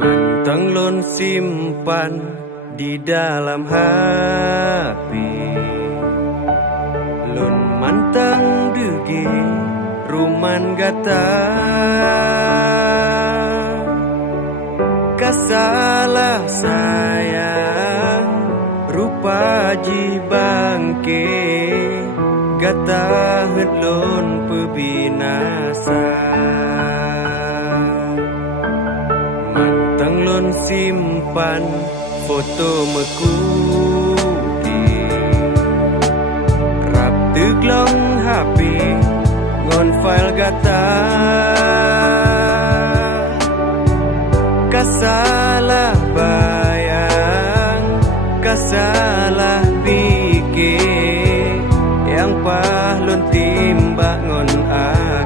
Mantang lon simpan di dalam hati, lon mantang dugi ruman gata, kasalah sayang rupa ji bangke, gata hedlon pebinasa. Mantang lon simpan foto mekudi, rap teglong HP ngon file gata, kasalah bayang, kasalah pikir, yang pahlon timbak ngon akal.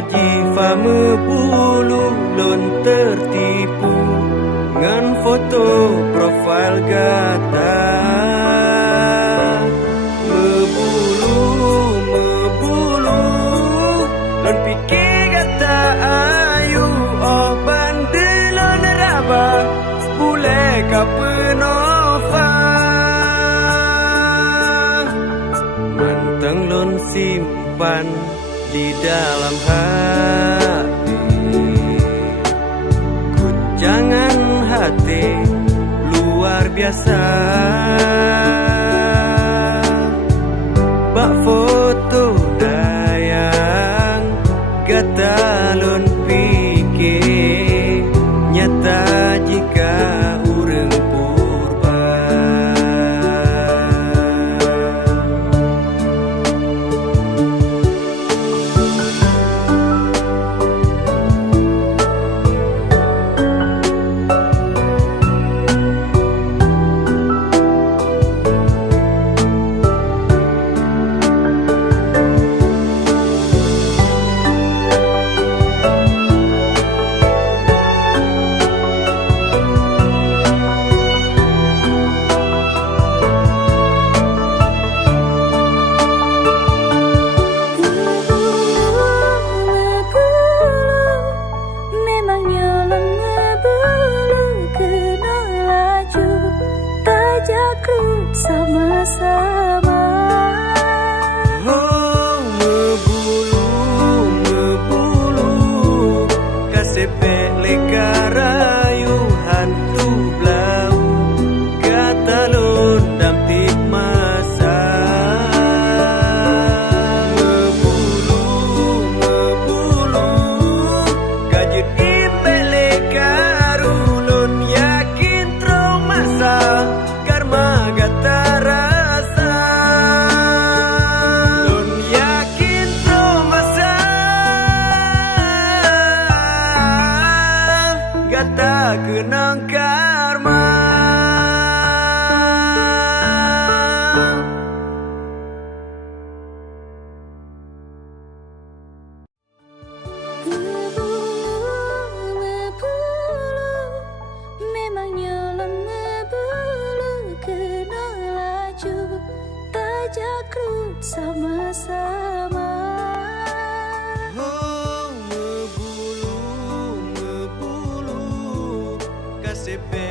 Jiva mebulu lon tertipu ngan foto profil gata. Mebulu lon pikir gata ayu, oh bandelon raba boleh kapenova. Mantang lon simpan di dalam hati, guncangan hati luar biasa. Bak foto dayang gata lon pikir, nyata jika urang purba. Sama-sama. Oh, mebulu, kasepe leka rayu hantu blau, kata lon dam tip masa. Mebulu, kajut imbe leka rulun yakin trong masa, karma gatara. Gata kenang karma. Memang nyolong ngebulu, kena laju tajakrut sama-sama. Oh, mebulu, kasepe